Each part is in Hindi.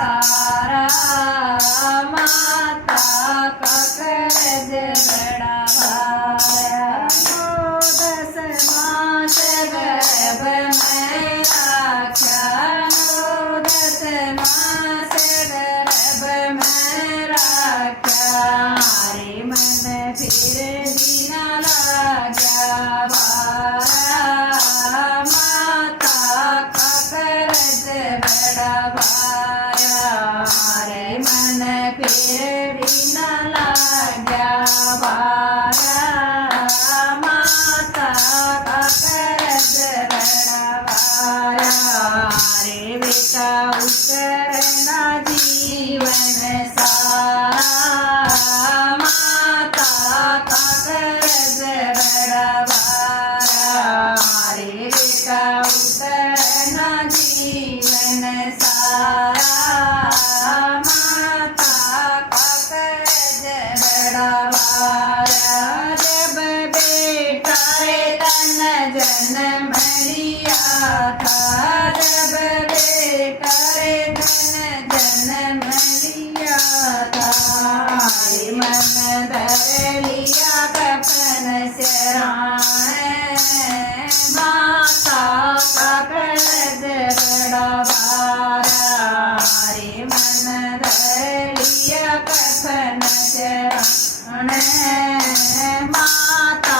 सारा माता का करज बड़ा भारा। 10 मास गर्भ में राख्या, 10 मास गर्भ में राख्या। हरे मन फिर दिन लाग्या भारा, माता का करज बड़ा भारा। हरे मन फिर दिन लाग्या भारा, माता का करज बड़ा भारा। हरे बेटा उतरना जीवन सारा, माता का करज बड़ा भारा। हरे बेटा उतरना जीवन सारा, माता का करज बड़ा भारा। जब बेटा रे तन जन्म लिया था, जब बेटा रे तन जन्म लिया था। हरे मन धर लिया कफन सिरहाने, माता का करज बड़ा भारा। हरे मन धर लिया कफन सिरहाने, माता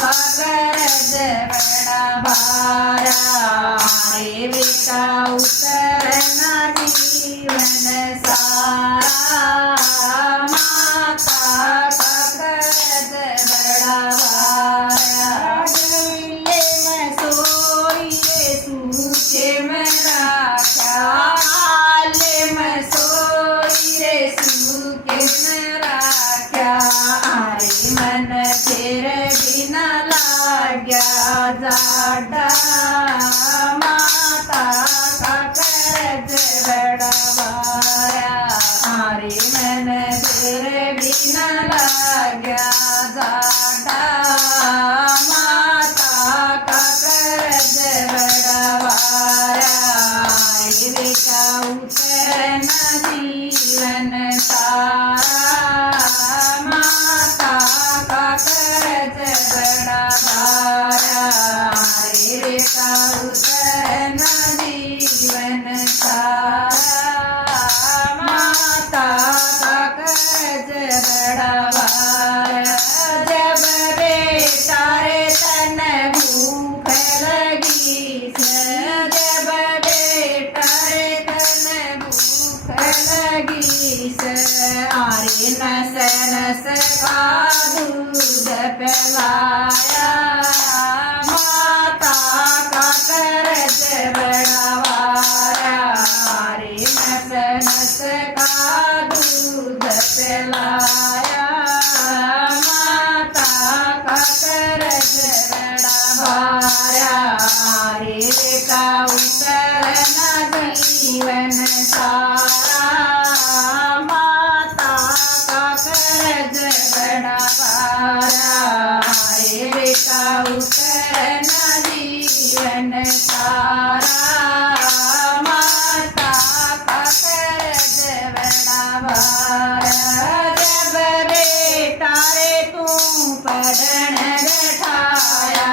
का करज बड़ा भारा। हरे बेटा उतरना जीवन सारा, माता का करज बड़ा भारा। डोले में सोइए सूचे में राख्या, आले में सोइए सूचे में राख्या। हरे मन फिर दिन लाग्या जाडा, माता का करज बड़ा भारा। हरे मन फिर दिन लाग्या जाडा, माता का करज बड़ा भारा। हरे बेटा उतरना जीवन सारा, माता का करज बड़ा भारा। हरे बेटा उतरना जीवन सारा, माता का करज बड़ा भारा। जब बेटा रे तन भूख लगी से, जब बेटा रे तन भूख लगी से। हरे नस नस का दूध पिलाया, माता का करज बड़ा भारा। हरे नस नस का दूध पिलाया, माता का करज बड़ा भारा। हरे बेटा उतरना जीवन सारा, माता का करज बड़ा भारा। हरे बेटा उतरना जीवन सारा, माता का करज बड़ा भारा। जब बेटा रे तू पढ़न बैठाया,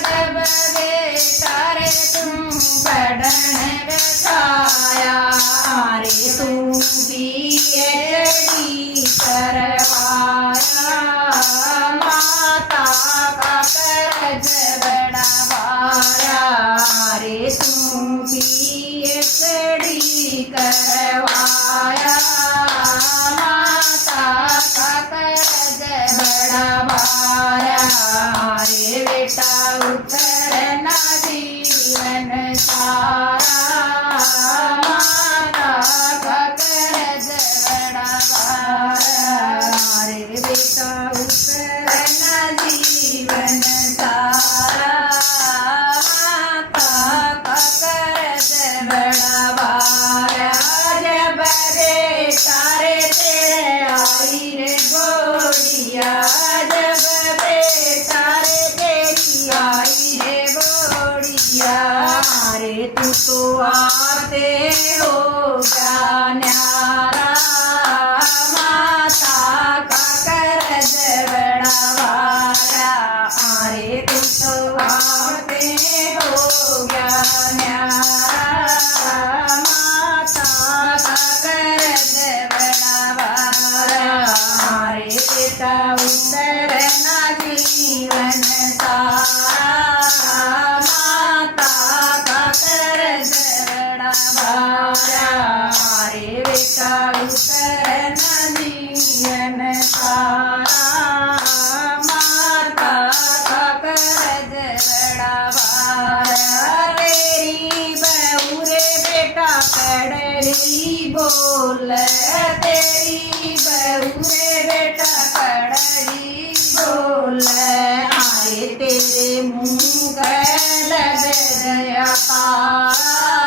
जब बेटा रे तू पढ़न बैठाया। हरे तू PhD करवाया, माता का करज बड़ा भारा। हरे तू PhD करवाया, माता का करज बड़ा भारा। हरे बेटा उतरना जीवन सारा, माता का करज बड़ा भारा। हरे बेटा उतरना जीवन सारा, माता का करज बड़ा भारा। जब बेटा रे तेरे आई रे गोड़िया, जब बेटा रे तेरी आई रे गोड़िया। रे तू तो आते हो ज्ञान बेटा उतर नदियन सारा माता का करज बड़ावारा तेरी बहू रे बेटा कड़ड़ी बोल तेरी बहू रे बेटा कड़ड़ी बोल आए तेरे मुँह लग गया तारा